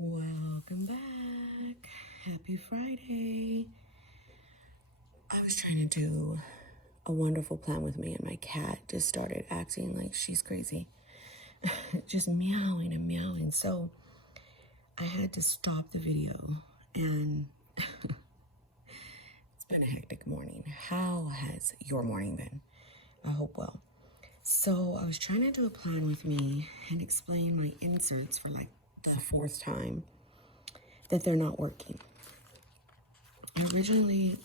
Welcome back. Happy Friday. I was trying to do a wonderful plan with me, and my cat just started acting like she's crazy. Just meowing and meowing. So I had to stop the video, and it's been a hectic morning. How has your morning been? I hope well. So I was trying to do a plan with me and explain my inserts for like the fourth time that they're not working. I originally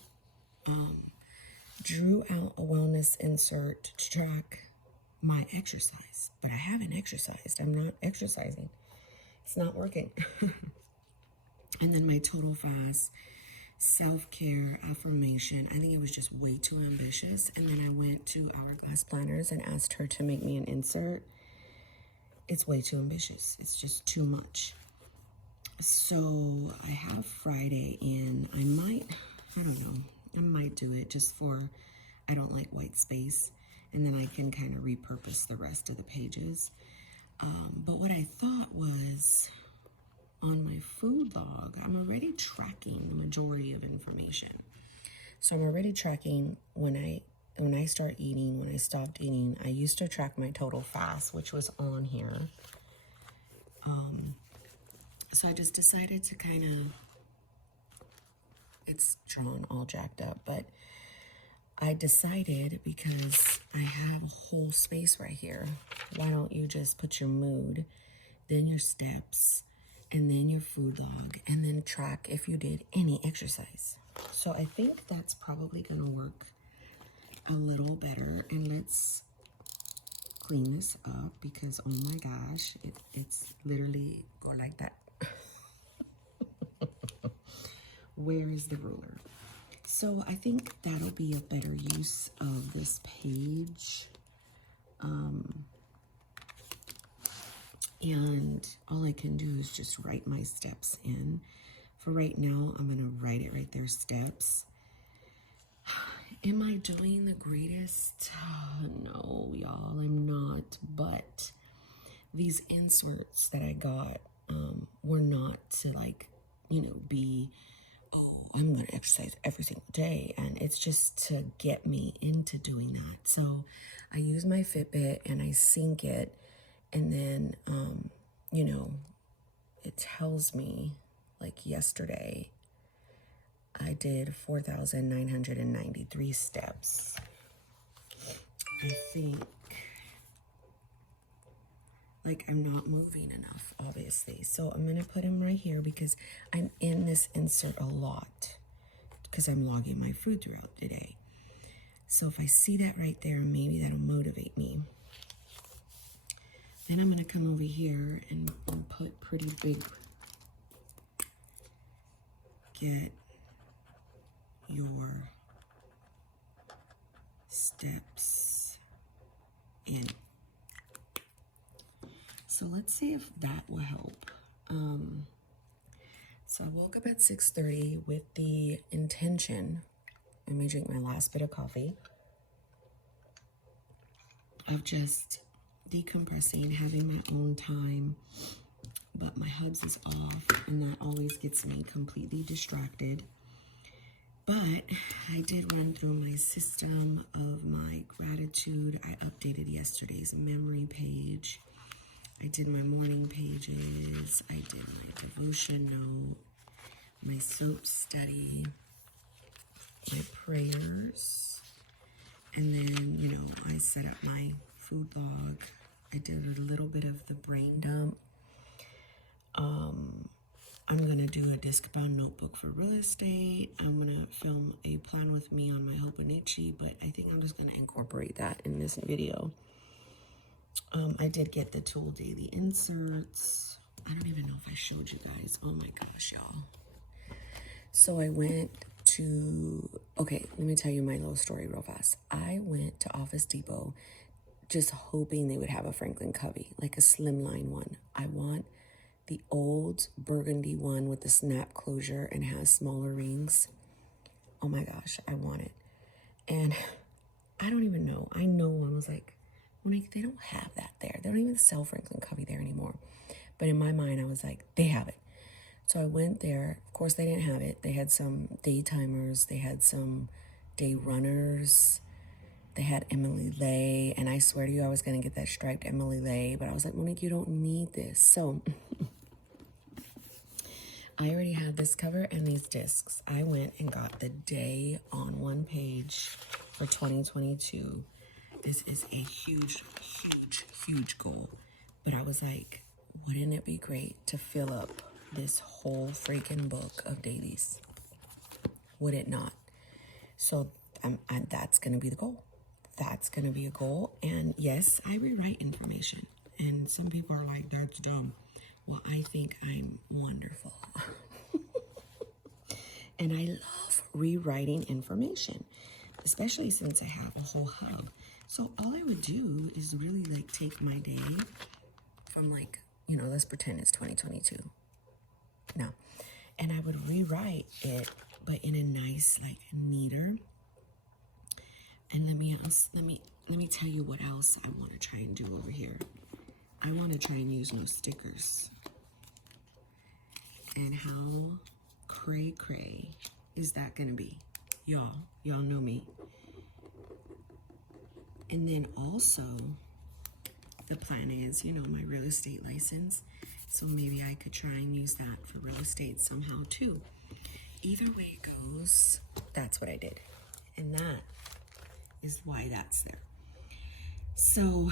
drew out a wellness insert to track my exercise, but I haven't exercised. I'm not exercising. It's not working. And then my total fast, self-care, affirmation. I think it was just way too ambitious. And then I went to Hourglass Planners and asked her to make me an insert. It's way too ambitious. It's just too much. So I have Friday in. I don't know, I might do it just for, I don't like white space. And then I can kind of repurpose the rest of the pages. But what I thought was, on my food log, I'm already tracking the majority of information. So I'm already tracking when I start eating, when I stopped eating. I used to track my total fast, which was on here. So I just decided to kind of, it's drawn all jacked up, but I decided, because I have a whole space right here, why don't you just put your mood, then your steps, and then your food log, and then track if you did any exercise. So I think that's probably gonna work a little better. And let's clean this up, because oh my gosh, it's literally go like that. Where is the ruler? So I think that'll be a better use of this page. And all I can do is just write my steps in. For right now, I'm gonna write it right there, steps. Am I doing the greatest? No, y'all, I'm not. But these inserts that I got were not to, like, be, oh, I'm going to exercise every single day. And it's just to get me into doing that. So I use my Fitbit and I sync it. And then, it tells me, like yesterday, I did 4,993 steps. I think, like, I'm not moving enough, obviously. So I'm going to put him right here, because I'm in this insert a lot, because I'm logging my food throughout the day. So if I see that right there, maybe that'll motivate me. Then I'm going to come over here and put pretty big, get your steps in. So let's see if that will help. So I woke up at 6:30 with the intention, let me drink my last bit of coffee, of just decompressing, having my own time. But my hubs is off, and that always gets me completely distracted. But I did run through my system of my gratitude. I updated yesterday's memory page. I did my morning pages. I did my devotion note, my soap study, my prayers. And then, I set up my food log. I did a little bit of the brain dump. I'm going to do a disc-bound notebook for real estate. I'm going to film a plan with me on my Hoponichi, but I think I'm just going to incorporate that in this video. I did get the TUL daily inserts. I don't even know if I showed you guys. Oh my gosh, y'all. So I went to, okay, let me tell you my little story real fast. I went to Office Depot just hoping they would have a Franklin Covey, like a slimline one. I want the old burgundy one with the snap closure and has smaller rings. Oh my gosh, I want it. And I don't even know. I know one was like, they don't have that there. They don't even sell Franklin Covey there anymore. But in my mind, I was like, they have it. So I went there. Of course, they didn't have it. They had some day timers. They had some day runners. They had Emily Lay. And I swear to you, I was going to get that striped Emily Lay. But I was like, Monique, you don't need this. So I already had this cover and these discs. I went and got the day on one page for 2022. This is a huge, huge, huge goal. But I was like, wouldn't it be great to fill up this whole freaking book of dailies? Would it not? So that's going to be the goal. That's going to be a goal. And yes, I rewrite information. And some people are like, that's dumb. Well, I think I'm wonderful. And I love rewriting information, especially since I have a whole hub. So all I would do is really like take my day from like, you know, let's pretend it's 2022. No. And I would rewrite it, but in a nice, like, neater. And let me tell you what else I want to try and do over here. I want to try and use no stickers. And how cray is that gonna be? Y'all know me. And then also, the plan is, you know, my real estate license. So maybe I could try and use that for real estate somehow too. Either way it goes, that's what I did. And that is why that's there. So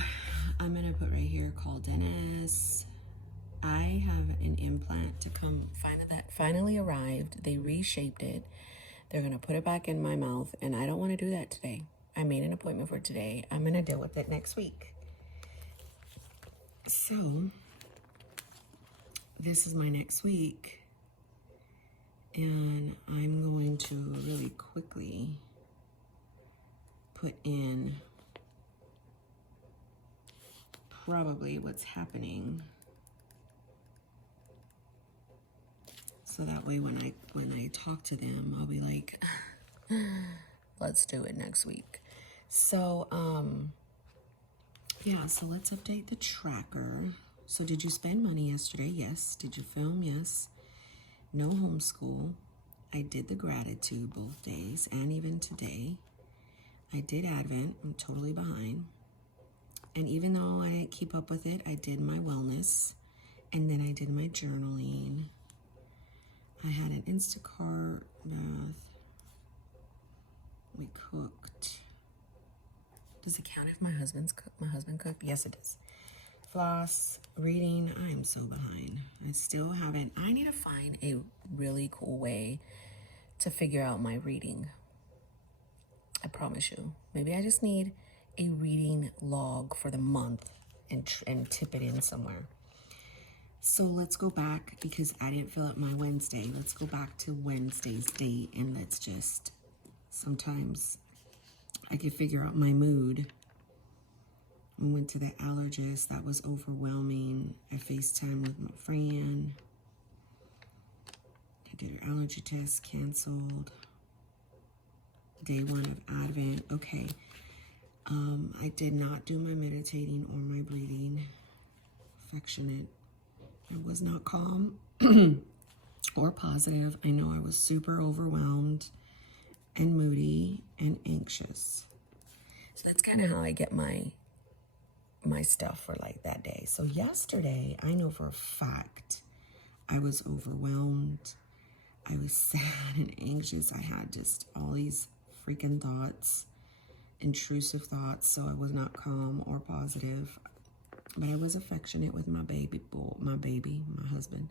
I'm gonna put right here, call Dennis. I have an implant to come, that finally arrived. They reshaped it. They're gonna put it back in my mouth, and I don't wanna do that today. I made an appointment for today. I'm gonna deal with it next week. So this is my next week, and I'm going to really quickly put in probably what's happening, so that way when I talk to them, I'll be like, let's do it next week. So yeah, so let's update the tracker. So did you spend money yesterday? Yes. Did you film? Yes. No homeschool. I did the gratitude both days and even today. I did Advent. I'm totally behind. And even though I didn't keep up with it, I did my wellness. And then I did my journaling. I had an Instacart bath. We cooked. Does it count if my husband cooked? Yes, it does. Floss, reading. I am so behind. I still haven't. I need to find a really cool way to figure out my reading. I promise you. Maybe I just need a reading log for the month and tip it in somewhere. So let's go back, because I didn't fill out my Wednesday. Let's go back to Wednesday's date, and let's just, sometimes I could figure out my mood. I went to the allergist. That was overwhelming. I FaceTime with my friend. I did her allergy test, canceled. Day 1 of Advent. Okay. I did not do my meditating or my breathing. Affectionate. I was not calm or positive. I know I was super overwhelmed and moody and anxious. So that's kind of how I get my stuff for like that day. So yesterday, I know for a fact I was overwhelmed. I was sad and anxious. I had just all these freaking thoughts, intrusive thoughts. So I was not calm or positive. But I was affectionate with my baby, my husband.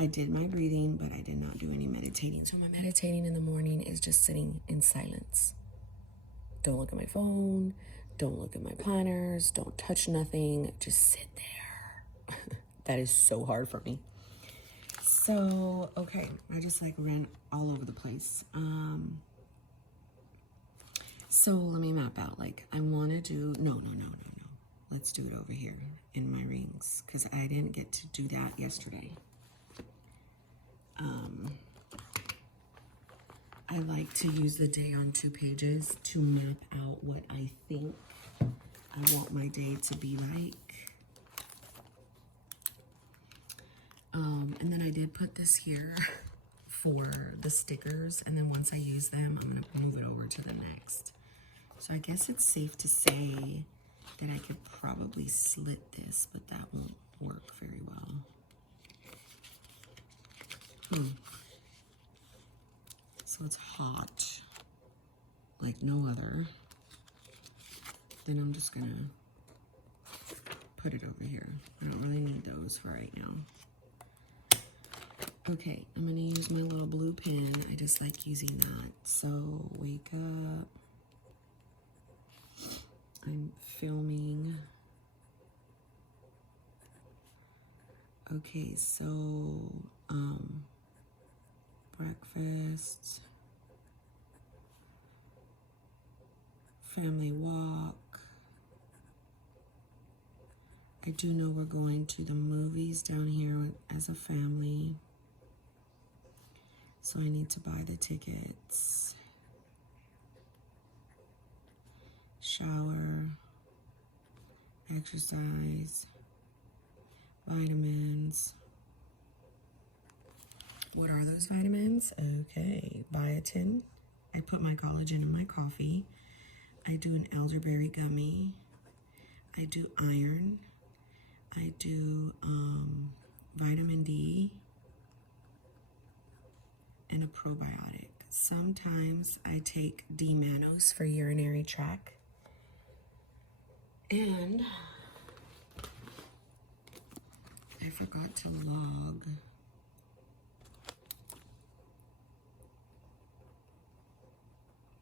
I did my breathing, but I did not do any meditating. So my meditating in the morning is just sitting in silence. Don't look at my phone. Don't look at my planners. Don't touch nothing. Just sit there. That is so hard for me. So, okay. I just like ran all over the place. So let me map out, like, I want to do, no. Let's do it over here in my rings, because I didn't get to do that yesterday. I like to use the day on 2 pages to map out what I think I want my day to be like. And then I did put this here for the stickers, and then once I use them, I'm gonna move it over to the next. So I guess it's safe to say that I could probably slit this, but that won't work very well. So it's hot, like no other. Then I'm just gonna put it over here. I don't really need those for right now. Okay, I'm gonna use my little blue pen. I just like using that. So wake up. I'm filming. Okay, so breakfast, family walk. I do know we're going to the movies down here as a family, so I need to buy the tickets. Shower, exercise, vitamins. What are those vitamins? Okay, biotin. I put my collagen in my coffee. I do an elderberry gummy. I do iron. I do vitamin D and a probiotic. Sometimes I take D-mannose for urinary tract. And I forgot to log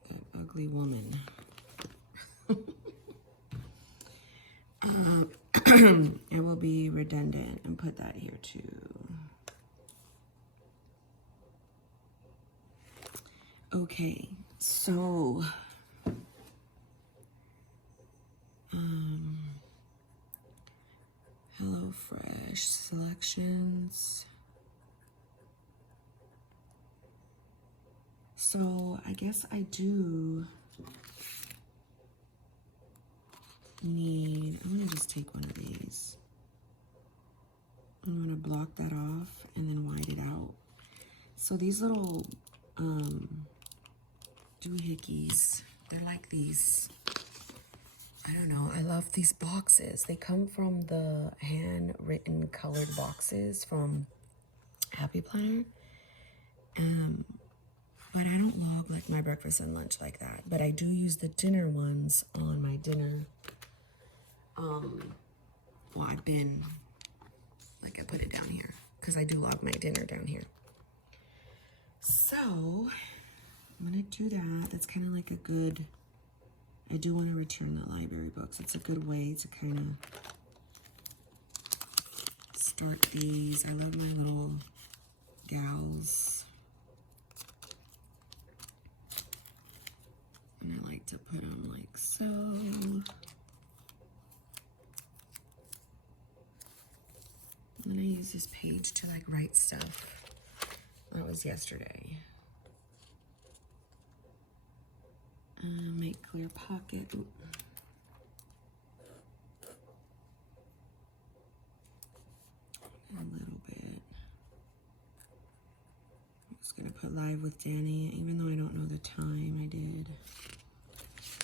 that ugly woman. It will be redundant and put that here too. Okay, so HelloFresh selections. So I guess I do need, I'm gonna just take one of these. I'm gonna block that off and then white it out. So these little doohickeys, they're like these, I don't know, I love these boxes. They come from the handwritten colored boxes from Happy Planner. But I don't log like my breakfast and lunch like that. But I do use the dinner ones on my dinner. Well, I've been, like I put it down here because I do log my dinner down here. So I'm gonna do that. That's kind of like a good, I do want to return the library books. It's a good way to kind of start these. I love my little gals. And I like to put them like so. And then I use this page to like write stuff. That was yesterday. Make clear pocket. Ooh. A little bit. I'm just gonna put live with Danny, even though I don't know the time I did.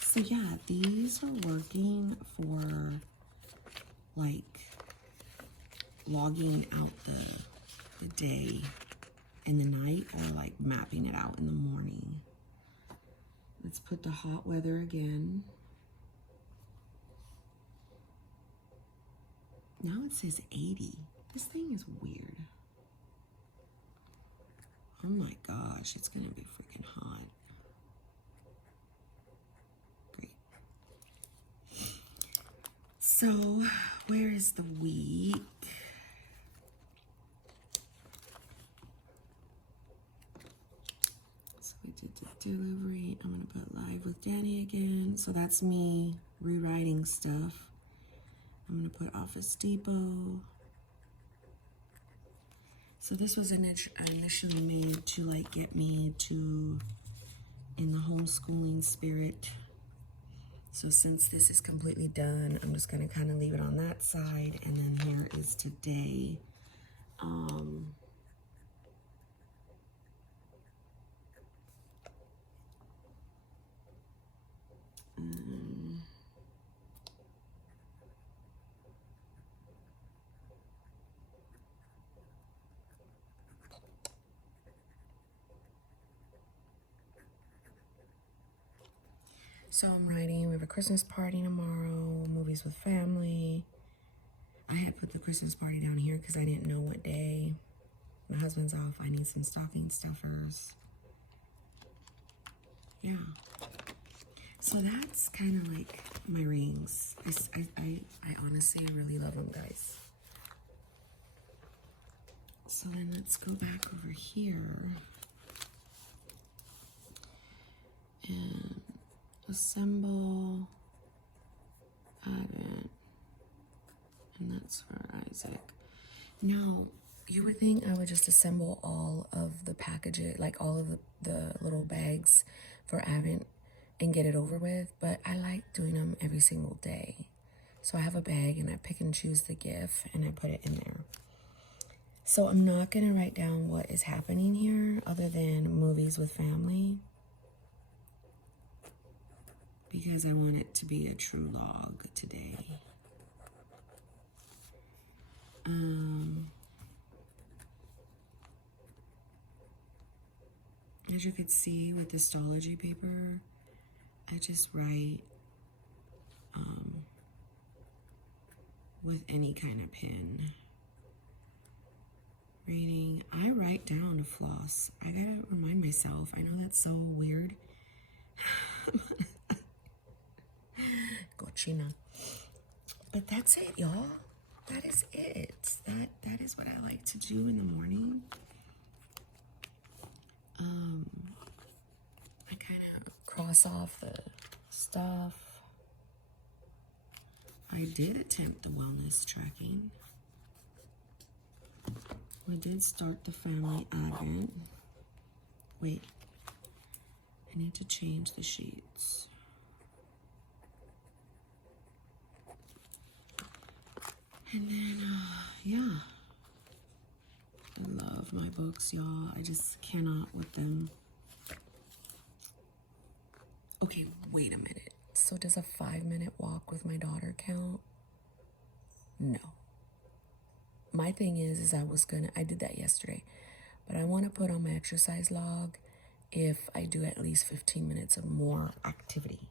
So yeah, these are working for like logging out the day and the night, or like mapping it out in the morning. Let's put the hot weather again. Now it says 80. This thing is weird. Oh my gosh, it's gonna be freaking hot. Great. So, where is the week? So we did the delivery. I'm gonna put live with Danny again. So that's me rewriting stuff. I'm gonna put Office Depot. So this was initially made to like get me to in the homeschooling spirit. So since this is completely done, I'm just gonna kind of leave it on that side. And then here is today. So I'm writing, we have a Christmas party tomorrow, movies with family. I had put the Christmas party down here because I didn't know what day. My husband's off. I need some stocking stuffers. Yeah. So that's kind of like my rings. I honestly really love them, guys. So then let's go back over here and assemble, Advent, and that's for Isaac. Now, you would think I would just assemble all of the packages, like all of the little bags for Advent and get it over with, but I like doing them every single day. So I have a bag and I pick and choose the gift and I put it in there. So I'm not going to write down what is happening here other than movies with family, because I want it to be a true log today. As you could see with the Stalogy paper, I just write with any kind of pen. Reading, I write down to floss. I gotta remind myself. I know that's so weird. Cochina. But that's it, y'all. That is it. That is what I like to do in the morning. I kind of cross off the stuff. I did attempt the wellness tracking. We did start the family Advent. Wait, I need to change the sheets. And then, yeah. I love my books, y'all. I just cannot with them. Okay, wait a minute. So does a 5-minute walk with my daughter count? No. My thing is I did that yesterday, but I want to put on my exercise log if I do at least 15 minutes of more activity.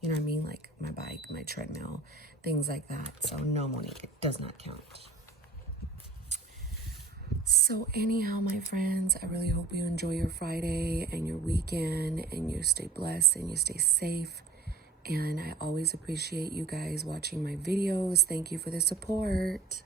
You know what I mean? Like my bike, my treadmill, things like that. So no, Monique, it does not count. So anyhow, my friends, I really hope you enjoy your Friday and your weekend and you stay blessed and you stay safe. And I always appreciate you guys watching my videos. Thank you for the support.